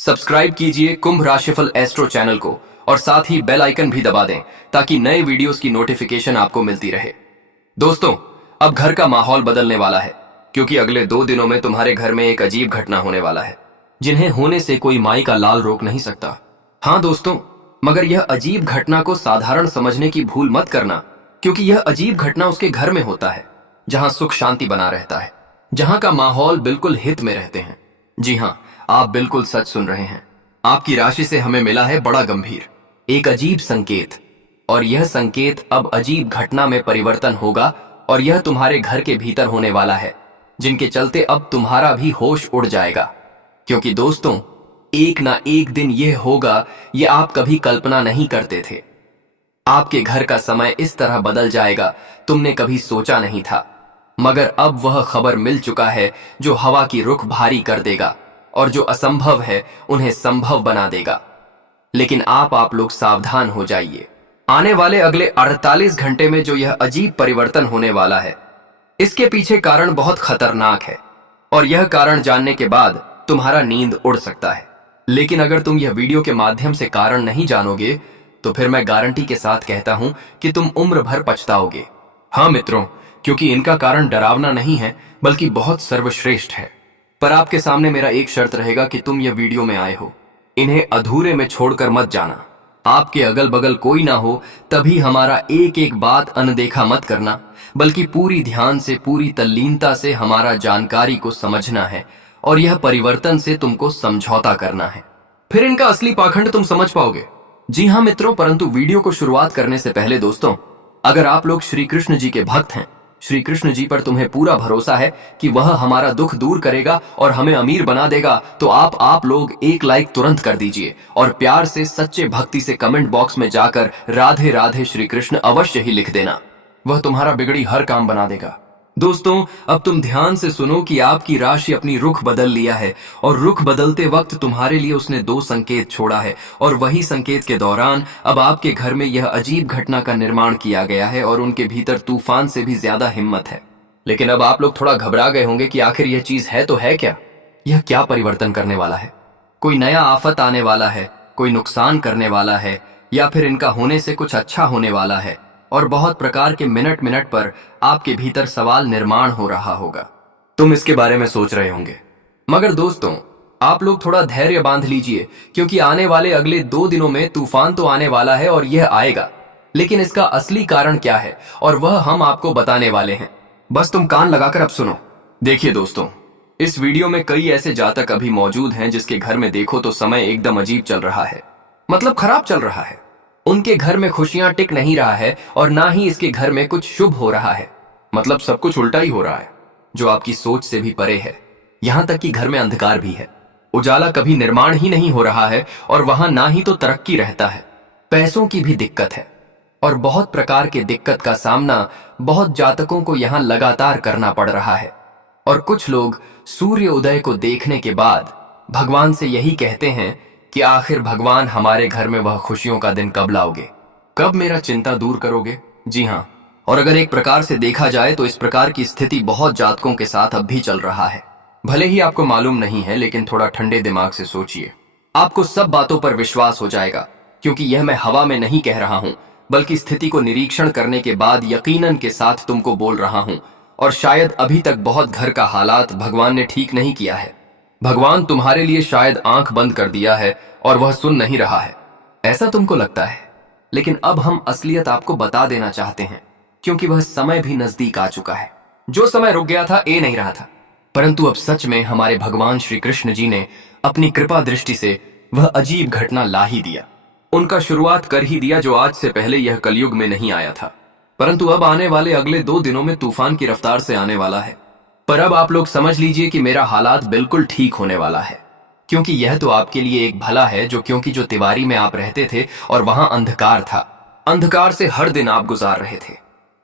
Subscribe कीजिए कुंभ राशिफल astro channel को और साथ ही बेल आइकन भी दबा दें ताकि नए वीडियोस की नोटिफिकेशन आपको मिलती रहे। दोस्तों, अब घर का माहौल बदलने वाला है क्योंकि अगले 2 दिनों में तुम्हारे घर में एक अजीब घटना होने वाला है जिन्हें होने से कोई माई का लाल रोक नहीं सकता। हाँ दोस्तों, मगर यह अजीब घटना को साधारण समझने की भूल मत करना, क्योंकि यह अजीब घटना उसके घर में होता है जहां सुख शांति बना रहता है, जहां का माहौल बिल्कुल हित में रहते हैं। जी हाँ, आप बिल्कुल सच सुन रहे हैं। आपकी राशि से हमें मिला है बड़ा गंभीर एक अजीब संकेत, और यह संकेत अब अजीब घटना में परिवर्तन होगा और यह तुम्हारे घर के भीतर होने वाला है, जिनके चलते अब तुम्हारा भी होश उड़ जाएगा। क्योंकि दोस्तों, एक ना एक दिन यह होगा, यह आप कभी कल्पना नहीं करते थे। आपके घर का समय इस तरह बदल जाएगा, तुमने कभी सोचा नहीं था। मगर अब वह खबर मिल चुका है जो हवा की रुख भारी कर देगा और जो असंभव है उन्हें संभव बना देगा। लेकिन आप लोग सावधान हो जाइए। आने वाले अगले 48 घंटे में जो यह अजीब परिवर्तन होने वाला है, इसके पीछे कारण बहुत खतरनाक है और यह कारण जानने के बाद तुम्हारा नींद उड़ सकता है। लेकिन अगर तुम यह वीडियो के माध्यम से कारण नहीं जानोगे तो फिर मैं गारंटी के साथ कहता हूं कि तुम उम्र भर पछताओगे। हाँ मित्रों, क्योंकि इनका कारण डरावना नहीं है बल्कि बहुत सर्वश्रेष्ठ है। पर आपके सामने मेरा एक शर्त रहेगा कि तुम यह वीडियो में आए हो, इन्हें अधूरे में छोड़कर मत जाना। आपके अगल बगल कोई ना हो तभी हमारा एक एक बात अनदेखा मत करना, बल्कि पूरी ध्यान से, पूरी तल्लीनता से हमारा जानकारी को समझना है और यह परिवर्तन से तुमको समझौता करना है। फिर इनका असली पाखंड तुम समझ पाओगे। जी हाँ मित्रों, परंतु वीडियो को शुरुआत करने से पहले दोस्तों, अगर आप लोग श्री कृष्ण जी के भक्त हैं, श्री कृष्ण जी पर तुम्हें पूरा भरोसा है कि वह हमारा दुख दूर करेगा और हमें अमीर बना देगा, तो आप लोग एक लाइक तुरंत कर दीजिए और प्यार से, सच्चे भक्ति से कमेंट बॉक्स में जाकर राधे राधे श्री कृष्ण अवश्य ही लिख देना। वह तुम्हारा बिगड़ी हर काम बना देगा। दोस्तों, अब तुम ध्यान से सुनो कि आपकी राशि अपनी रुख बदल लिया है और रुख बदलते वक्त तुम्हारे लिए उसने 2 संकेत छोड़ा है और वही संकेत के दौरान अब आपके घर में यह अजीब घटना का निर्माण किया गया है और उनके भीतर तूफान से भी ज्यादा हिम्मत है। लेकिन अब आप लोग थोड़ा घबरा गए होंगे कि आखिर यह चीज है तो है क्या? यह क्या परिवर्तन करने वाला है? कोई नया आफत आने वाला है, कोई नुकसान करने वाला है, या फिर इनका होने से कुछ अच्छा होने वाला है? और बहुत प्रकार के मिनट मिनट पर आपके भीतर सवाल निर्माण हो रहा होगा। तुम इसके बारे में सोच रहे होंगे, मगर दोस्तों, आप लोग थोड़ा धैर्य बांध लीजिए, क्योंकि आने वाले अगले 2 दिनों में तूफान तो आने वाला है और यह आएगा, लेकिन इसका असली कारण क्या है और वह हम आपको बताने वाले हैं। बस तुम कान लगाकर अब सुनो। देखिए दोस्तों, इस वीडियो में कई ऐसे जातक अभी मौजूद हैं जिसके घर में देखो तो समय एकदम अजीब चल रहा है, मतलब खराब चल रहा है। उनके घर में खुशियां टिक नहीं रहा है और ना ही इसके घर में कुछ शुभ हो रहा है, मतलब सब कुछ उल्टा ही हो रहा है, जो आपकी सोच से भी परे है। यहां तक कि घर में अंधकार भी है, उजाला कभी निर्माण ही नहीं हो रहा है और वहां ना ही तो तरक्की रहता है। पैसों की भी दिक्कत है और बहुत प्रकार के दिक्कत का सामना बहुत जातकों को यहां लगातार करना पड़ रहा है। और कुछ लोग सूर्य उदय को देखने के बाद भगवान से यही कहते हैं कि आखिर भगवान, हमारे घर में वह खुशियों का दिन कब लाओगे, कब मेरा चिंता दूर करोगे। जी हाँ, और अगर एक प्रकार से देखा जाए तो इस प्रकार की स्थिति बहुत जातकों के साथ अब भी चल रहा है। भले ही आपको मालूम नहीं है, लेकिन थोड़ा ठंडे दिमाग से सोचिए, आपको सब बातों पर विश्वास हो जाएगा, क्योंकि यह मैं हवा में नहीं कह रहा हूं, बल्कि स्थिति को निरीक्षण करने के बाद यकीनन के साथ तुमको बोल रहा हूं। और शायद अभी तक बहुत घर का हालात भगवान ने ठीक नहीं किया है। भगवान तुम्हारे लिए शायद आंख बंद कर दिया है और वह सुन नहीं रहा है, ऐसा तुमको लगता है। लेकिन अब हम असलियत आपको बता देना चाहते हैं, क्योंकि वह समय भी नजदीक आ चुका है। जो समय रुक गया था, ए नहीं रहा था, परंतु अब सच में हमारे भगवान श्री कृष्ण जी ने अपनी कृपा दृष्टि से वह अजीब घटना ला ही दिया। उनका शुरुआत कर ही दिया, जो आज से पहले यह कलयुग में नहीं आया था, परंतु अब आने वाले अगले 2 दिनों में तूफान की रफ्तार से आने वाला है। पर अब आप लोग समझ लीजिए कि मेरा हालात बिल्कुल ठीक होने वाला है, क्योंकि यह तो आपके लिए एक भला है, क्योंकि जो तिवारी में आप रहते थे और वहां अंधकार था, अंधकार से हर दिन आप गुजार रहे थे,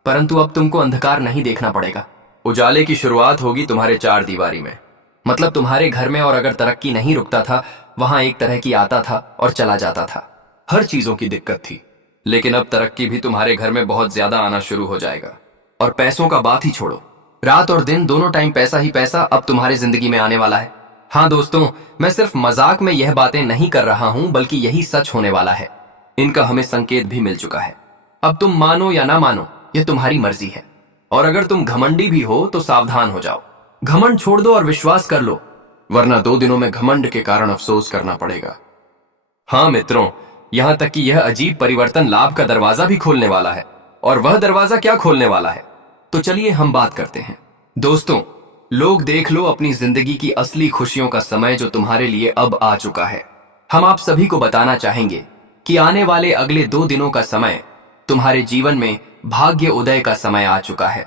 परंतु अब तुमको अंधकार नहीं देखना पड़ेगा। उजाले की शुरुआत होगी तुम्हारे 4 दीवारी में, मतलब तुम्हारे घर में। और अगर तरक्की नहीं रुकता था, वहां एक तरह की आता था और चला जाता था, हर चीजों की दिक्कत थी। लेकिन अब तरक्की भी तुम्हारे घर में बहुत ज्यादा आना शुरू हो जाएगा। और पैसों का बात ही छोड़ो, रात और दिन दोनों टाइम पैसा ही पैसा अब तुम्हारी जिंदगी में आने वाला है। हाँ दोस्तों, मैं सिर्फ मजाक में यह बातें नहीं कर रहा हूं, बल्कि यही सच होने वाला है। इनका हमें संकेत भी मिल चुका है। अब तुम मानो या ना मानो, यह तुम्हारी मर्जी है। और अगर तुम घमंडी भी हो तो सावधान हो जाओ। घमंड छोड़ दो और विश्वास कर लो, वरना 2 दिनों में घमंड के कारण अफसोस करना पड़ेगा। हाँ मित्रों, यहां तक कि यह अजीब परिवर्तन लाभ का दरवाजा भी खोलने वाला है। और वह दरवाजा क्या खोलने वाला है, तो चलिए हम बात करते हैं। दोस्तों, लोग देख लो, अपनी जिंदगी की असली खुशियों का समय जो तुम्हारे लिए अब आ चुका है। हम आप सभी को बताना चाहेंगे कि आने वाले अगले 2 दिनों का समय तुम्हारे जीवन में भाग्य उदय का समय आ चुका है।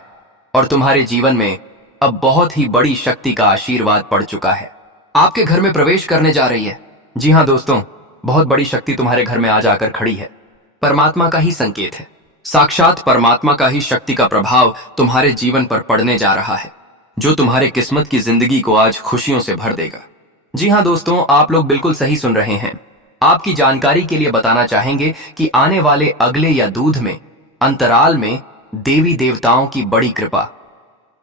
और तुम्हारे जीवन में अब बहुत ही बड़ी शक्ति का आशीर्वाद पड़ चुका है, आपके घर में प्रवेश करने जा रही है। जी हाँ दोस्तों, बहुत बड़ी शक्ति तुम्हारे घर में आज आकर खड़ी है। परमात्मा का ही संकेत है। साक्षात परमात्मा का ही शक्ति का प्रभाव तुम्हारे जीवन पर पड़ने जा रहा है, जो तुम्हारे किस्मत की जिंदगी को आज खुशियों से भर देगा। जी हाँ दोस्तों, आप लोग बिल्कुल सही सुन रहे हैं। आपकी जानकारी के लिए बताना चाहेंगे कि आने वाले अगले या दूध में अंतराल में देवी देवताओं की बड़ी कृपा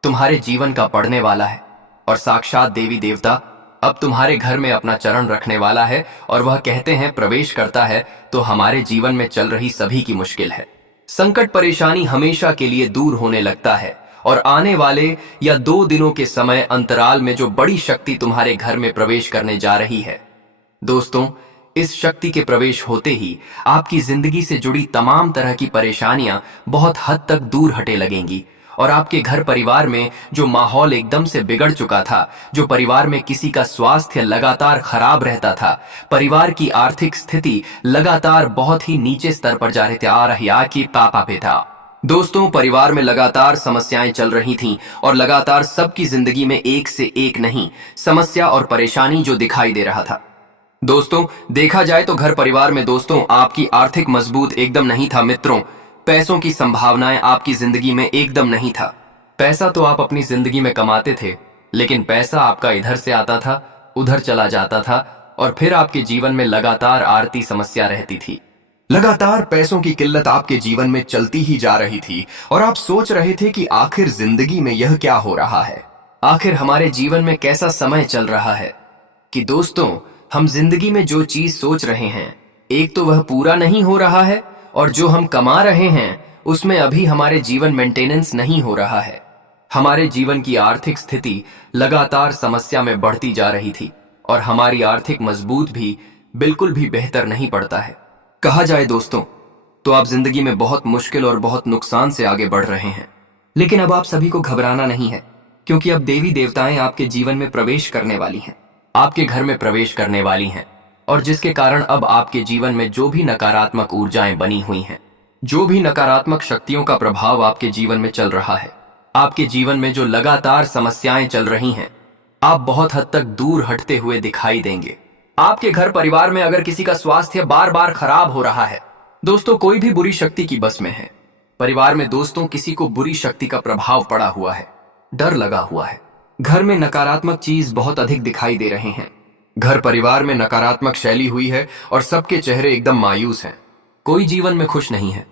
तुम्हारे जीवन का पड़ने वाला है। और साक्षात देवी देवता अब तुम्हारे घर में अपना चरण रखने वाला है। और वह कहते हैं प्रवेश करता है तो हमारे जीवन में चल रही सभी की मुश्किल है, संकट परेशानी हमेशा के लिए दूर होने लगता है। और आने वाले या 2 दिनों के समय अंतराल में जो बड़ी शक्ति तुम्हारे घर में प्रवेश करने जा रही है, दोस्तों, इस शक्ति के प्रवेश होते ही आपकी जिंदगी से जुड़ी तमाम तरह की परेशानियां बहुत हद तक दूर हटे लगेंगी। और आपके घर परिवार में जो माहौल एकदम से बिगड़ चुका था, जो परिवार में किसी का स्वास्थ्य लगातार खराब रहता था, परिवार की आर्थिक स्थिति लगातार बहुत ही नीचे स्तर पर जा रही कि पापा पे था। दोस्तों, परिवार में लगातार समस्याएं चल रही थीं और लगातार सबकी जिंदगी में एक से एक नहीं समस्या और परेशानी जो दिखाई दे रहा था। दोस्तों, देखा जाए तो घर परिवार में दोस्तों आपकी आर्थिक मजबूत एकदम नहीं था। मित्रों, पैसों की संभावनाएं आपकी जिंदगी में एकदम नहीं था। पैसा तो आप अपनी जिंदगी में कमाते थे, लेकिन पैसा आपका इधर से आता था, उधर चला जाता था। और फिर आपके जीवन में लगातार आर्थिक समस्या रहती थी। लगातार पैसों की किल्लत आपके जीवन में चलती ही जा रही थी। और आप सोच रहे थे कि आखिर जिंदगी में यह क्या हो रहा है, आखिर हमारे जीवन में कैसा समय चल रहा है कि दोस्तों हम जिंदगी में जो चीज सोच रहे हैं, एक तो वह पूरा नहीं हो रहा है, और जो हम कमा रहे हैं उसमें अभी हमारे जीवन मेंटेनेंस नहीं हो रहा है। हमारे जीवन की आर्थिक स्थिति लगातार समस्या में बढ़ती जा रही थी और हमारी आर्थिक मजबूत भी बिल्कुल भी बेहतर नहीं पड़ता है। कहा जाए दोस्तों तो आप जिंदगी में बहुत मुश्किल और बहुत नुकसान से आगे बढ़ रहे हैं। लेकिन अब आप सभी को घबराना नहीं है, क्योंकि अब देवी देवताएं आपके जीवन में प्रवेश करने वाली हैं, आपके घर में प्रवेश करने वाली हैं। और जिसके कारण अब आपके जीवन में जो भी नकारात्मक ऊर्जाएं बनी हुई हैं, जो भी नकारात्मक शक्तियों का प्रभाव आपके जीवन में चल रहा है, आपके जीवन में जो लगातार समस्याएं चल रही हैं, आप बहुत हद तक दूर हटते हुए दिखाई देंगे। आपके घर परिवार में अगर किसी का स्वास्थ्य बार बार खराब हो रहा है, दोस्तों कोई भी बुरी शक्ति की बस में है, परिवार में दोस्तों किसी को बुरी शक्ति का प्रभाव पड़ा हुआ है, डर लगा हुआ है, घर में नकारात्मक चीज बहुत अधिक दिखाई दे रहे हैं, घर परिवार में नकारात्मक शैली हुई है और सबके चेहरे एकदम मायूस हैं, कोई जीवन में खुश नहीं है,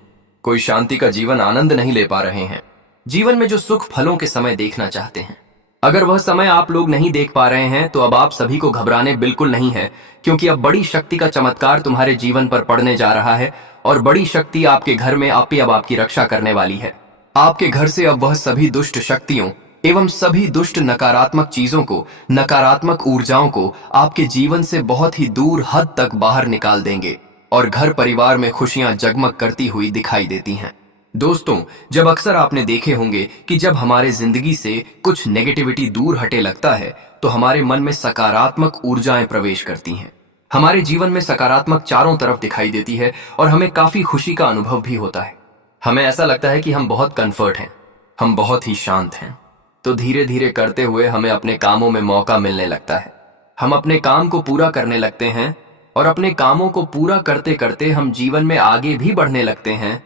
कोई शांति का जीवन आनंद नहीं ले पा रहे हैं, जीवन में जो सुख फलों के समय देखना चाहते हैं, अगर वह समय आप लोग नहीं देख पा रहे हैं तो अब आप सभी को घबराने बिल्कुल नहीं है, क्योंकि अब बड़ी शक्ति का चमत्कार तुम्हारे जीवन पर पड़ने जा रहा है। और बड़ी शक्ति आपके घर में अब आपकी रक्षा करने वाली है। आपके घर से अब वह सभी दुष्ट शक्तियों एवं सभी दुष्ट नकारात्मक चीजों को, नकारात्मक ऊर्जाओं को आपके जीवन से बहुत ही दूर हद तक बाहर निकाल देंगे और घर परिवार में खुशियां जगमग करती हुई दिखाई देती हैं। दोस्तों, जब अक्सर आपने देखे होंगे कि जब हमारे जिंदगी से कुछ नेगेटिविटी दूर हटे लगता है तो हमारे मन में सकारात्मक ऊर्जाएं प्रवेश करती हैं, हमारे जीवन में सकारात्मक चारों तरफ दिखाई देती है और हमें काफी खुशी का अनुभव भी होता है। हमें ऐसा लगता है कि हम बहुत कंफर्ट हैं, हम बहुत ही शांत हैं। तो धीरे धीरे करते हुए हमें अपने कामों में मौका मिलने लगता है, हम अपने काम को पूरा करने लगते हैं और अपने कामों को पूरा करते करते हम जीवन में आगे भी बढ़ने लगते हैं।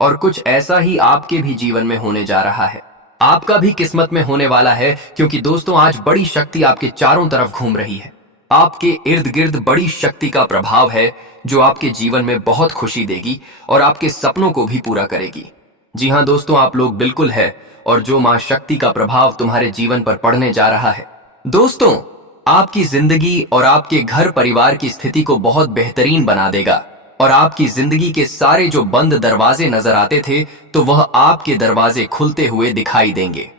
और कुछ ऐसा ही आपके भी जीवन में होने जा रहा है, आपका भी किस्मत में होने वाला है, क्योंकि दोस्तों आज बड़ी शक्ति आपके चारों तरफ घूम रही है, आपके इर्द गिर्द बड़ी शक्ति का प्रभाव है जो आपके जीवन में बहुत खुशी देगी और आपके सपनों को भी पूरा करेगी। जी हाँ दोस्तों, आप लोग बिल्कुल है, और जो मां शक्ति का प्रभाव तुम्हारे जीवन पर पड़ने जा रहा है। दोस्तों, आपकी जिंदगी और आपके घर परिवार की स्थिति को बहुत बेहतरीन बना देगा और आपकी जिंदगी के सारे जो बंद दरवाजे नजर आते थे तो वह आपके दरवाजे खुलते हुए दिखाई देंगे।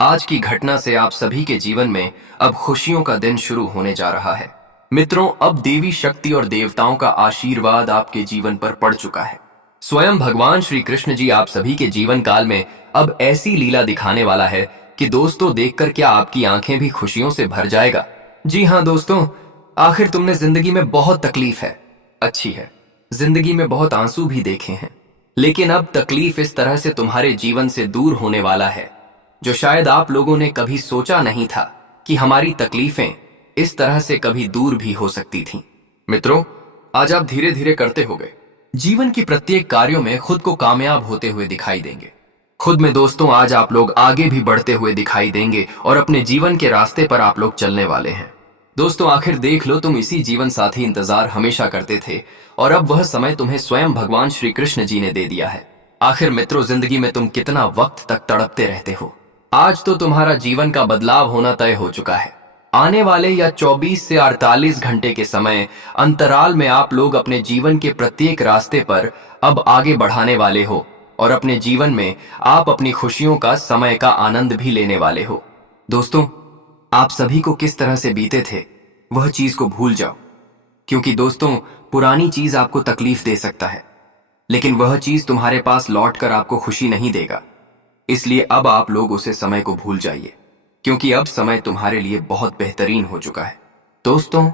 आज की घटना से आप सभी के जीवन में अब खुशियों का दिन शुरू होने जा रहा है। मित्रों, अब देवी शक्ति और देवताओं का आशीर्वाद आपके जीवन पर पड़ चुका है। स्वयं भगवान श्री कृष्ण जी आप सभी के जीवन काल में अब ऐसी लीला दिखाने वाला है कि दोस्तों देखकर क्या आपकी आंखें भी खुशियों से भर जाएगा। जी हाँ दोस्तों, आखिर तुमने जिंदगी में बहुत तकलीफ है, अच्छी है, जिंदगी में बहुत आंसू भी देखे हैं, लेकिन अब तकलीफ इस तरह से तुम्हारे जीवन से दूर होने वाला है जो शायद आप लोगों ने कभी सोचा नहीं था कि हमारी तकलीफें इस तरह से कभी दूर भी हो सकती थीं। मित्रों, आज आप धीरे धीरे करते हो गए जीवन की प्रत्येक कार्यों में खुद को कामयाब होते हुए दिखाई देंगे। खुद में दोस्तों आज आप लोग आगे भी बढ़ते हुए दिखाई देंगे और अपने जीवन के रास्ते पर आप लोग चलने वाले हैं। दोस्तों, आखिर देख लो, तुम इसी जीवन साथी इंतजार हमेशा करते थे और अब वह समय तुम्हें स्वयं भगवान श्री कृष्ण जी ने दे दिया है। आखिर मित्रों, जिंदगी में तुम कितना वक्त तक तड़पते रहते हो। आज तो तुम्हारा जीवन का बदलाव होना तय हो चुका है। आने वाले या 24 से 48 घंटे के समय अंतराल में आप लोग अपने जीवन के प्रत्येक रास्ते पर अब आगे बढ़ाने वाले हो और अपने जीवन में आप अपनी खुशियों का समय का आनंद भी लेने वाले हो। दोस्तों, आप सभी को किस तरह से बीते थे वह चीज को भूल जाओ, क्योंकि दोस्तों पुरानी चीज आपको तकलीफ दे सकता है लेकिन वह चीज तुम्हारे पास लौटकर आपको खुशी नहीं देगा। इसलिए अब आप लोग उसे समय को भूल जाइए, क्योंकि अब समय तुम्हारे लिए बहुत बेहतरीन हो चुका है। दोस्तों,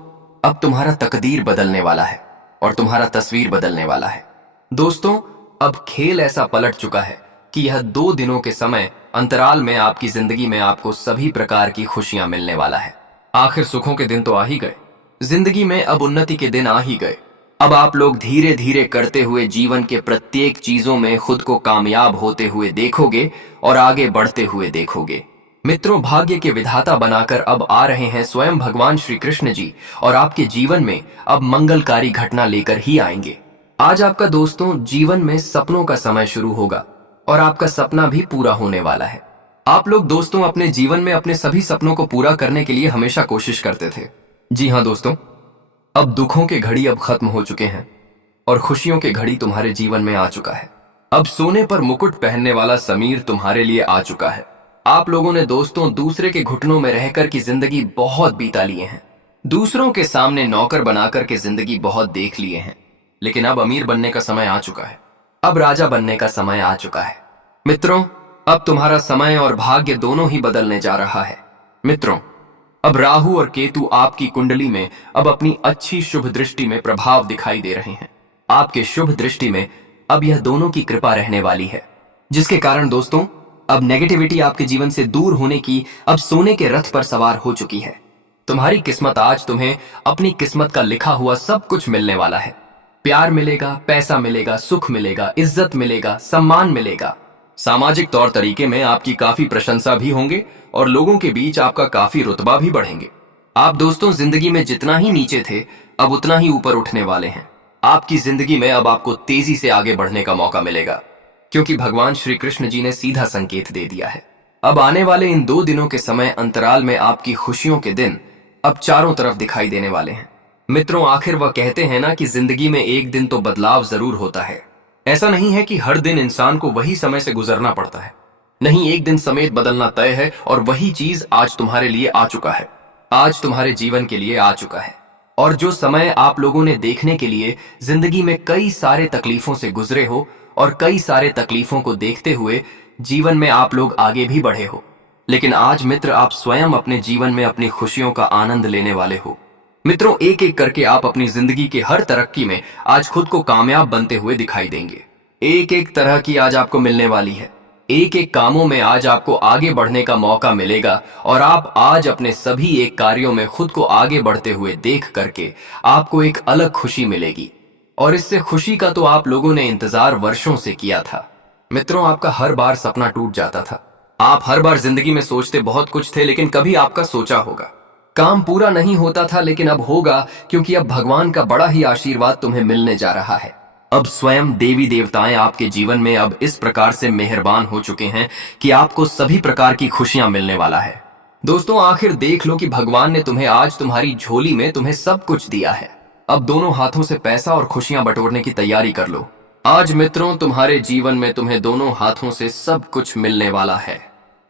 अब तुम्हारा तकदीर बदलने वाला है और तुम्हारा तस्वीर बदलने वाला है। दोस्तों, अब खेल ऐसा पलट चुका है कि यह 2 दिनों के समय अंतराल में आपकी जिंदगी में आपको सभी प्रकार की खुशियां मिलने वाला है। आखिर सुखों के दिन तो आ ही गए, जिंदगी में अब उन्नति के दिन आ ही गए। अब आप लोग धीरे धीरे करते हुए जीवन के प्रत्येक चीजों में खुद को कामयाब होते हुए देखोगे और आगे बढ़ते हुए देखोगे। मित्रों, भाग्य के विधाता बनाकर अब आ रहे हैं स्वयं भगवान श्री कृष्ण जी और आपके जीवन में अब मंगलकारी घटना लेकर ही आएंगे। आज आपका दोस्तों जीवन में सपनों का समय शुरू होगा और आपका सपना भी पूरा होने वाला है। आप लोग दोस्तों अपने जीवन में अपने सभी सपनों को पूरा करने के लिए हमेशा कोशिश करते थे। जी हाँ दोस्तों, अब दुखों के घड़ी अब खत्म हो चुके हैं और खुशियों के घड़ी तुम्हारे जीवन में आ चुका है। अब सोने पर मुकुट पहनने वाला समीर तुम्हारे लिए आ चुका है। आप लोगों ने दोस्तों दूसरे के घुटनों में रहकर की जिंदगी बहुत बीता लिए हैं, दूसरों के सामने नौकर बनाकर के जिंदगी बहुत देख लिए हैं, लेकिन अब अमीर बनने का समय आ चुका है, अब राजा बनने का समय आ चुका है। मित्रों, अब तुम्हारा समय और भाग्य दोनों ही बदलने जा रहा है। मित्रों, अब राहु और केतु आपकी कुंडली में अब अपनी अच्छी शुभ दृष्टि में प्रभाव दिखाई दे रहे हैं। आपके शुभ दृष्टि में अब यह दोनों की कृपा रहने वाली है, जिसके कारण दोस्तों अब नेगेटिविटी आपके जीवन से दूर होने की अब सोने के रथ पर सवार हो चुकी है। तुम्हारी किस्मत आज तुम्हें अपनी किस्मत का लिखा हुआ सब कुछ मिलने वाला है। प्यार मिलेगा, पैसा मिलेगा, सुख मिलेगा, इज्जत मिलेगा, सम्मान मिलेगा। सामाजिक तौर तरीके में आपकी काफी प्रशंसा भी होंगे और लोगों के बीच आपका काफी रुतबा भी बढ़ेंगे। आप दोस्तों जिंदगी में जितना ही नीचे थे अब उतना ही ऊपर उठने वाले हैं। आपकी जिंदगी में अब आपको तेजी से आगे बढ़ने का मौका मिलेगा, क्योंकि भगवान श्री कृष्ण जी ने सीधा संकेत दे दिया है। अब आने वाले इन 2 दिनों के समय अंतराल में आपकी खुशियों के दिन अब चारों तरफ दिखाई देने वाले हैं। मित्रों, आखिर वह कहते हैं ना कि जिंदगी में एक दिन तो बदलाव जरूर होता है। ऐसा नहीं है कि हर दिन इंसान को वही समय से गुजरना पड़ता है। नहीं, एक दिन समेत बदलना तय है और वही चीज आज तुम्हारे लिए आ चुका है, आज तुम्हारे जीवन के लिए आ चुका है। और जो समय आप लोगों ने देखने के लिए जिंदगी में कई सारे तकलीफों से गुजरे हो और कई सारे तकलीफों को देखते हुए जीवन में आप लोग आगे भी बढ़े हो, लेकिन आज मित्र आप स्वयं अपने जीवन में अपनी खुशियों का आनंद लेने वाले हो। मित्रों, एक एक करके आप अपनी जिंदगी के हर तरक्की में आज खुद को कामयाब बनते हुए दिखाई देंगे। एक एक तरह की आज आपको मिलने वाली है, एक एक कामों में आज आपको आगे बढ़ने का मौका मिलेगा और आप आज अपने सभी एक कार्यों में खुद को आगे बढ़ते हुए देख करके आपको एक अलग खुशी मिलेगी। और इससे खुशी का तो आप लोगों ने इंतजार वर्षों से किया था। मित्रों, आपका हर बार सपना टूट जाता था। आप हर बार जिंदगी में सोचते बहुत कुछ थे, लेकिन कभी आपका सोचा होगा काम पूरा नहीं होता था, लेकिन अब होगा, क्योंकि अब भगवान का बड़ा ही आशीर्वाद तुम्हें मिलने जा रहा है। अब स्वयं देवी देवताएं आपके जीवन में अब इस प्रकार से मेहरबान हो चुके हैं कि आपको सभी प्रकार की खुशियां मिलने वाला है। दोस्तों आखिर देख लो कि भगवान ने तुम्हें आज तुम्हारी झोली में तुम्हें सब कुछ दिया है। अब दोनों हाथों से पैसा और खुशियां बटोरने की तैयारी कर लो। आज मित्रों तुम्हारे जीवन में तुम्हें दोनों हाथों से सब कुछ मिलने वाला है।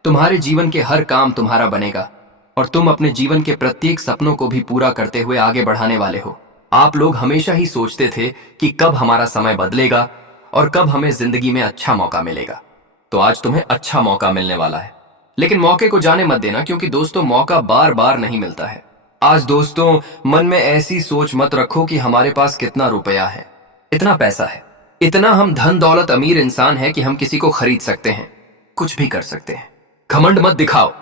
तुम्हारे जीवन के हर काम तुम्हारा बनेगा और तुम अपने जीवन के प्रत्येक सपनों को भी पूरा करते हुए आगे बढ़ाने वाले हो। आप लोग हमेशा ही सोचते थे कि कब हमारा समय बदलेगा और कब हमें जिंदगी में अच्छा मौका मिलेगा। तो आज तुम्हें अच्छा मौका मिलने वाला है, लेकिन मौके को जाने मत देना, क्योंकि दोस्तों मौका बार बार नहीं मिलता है। आज दोस्तों मन में ऐसी सोच मत रखो कि हमारे पास कितना रुपया है, इतना पैसा है, इतना हम धन दौलत अमीर इंसान है कि हम किसी को खरीद सकते हैं, कुछ भी कर सकते हैं। घमंड मत दिखाओ।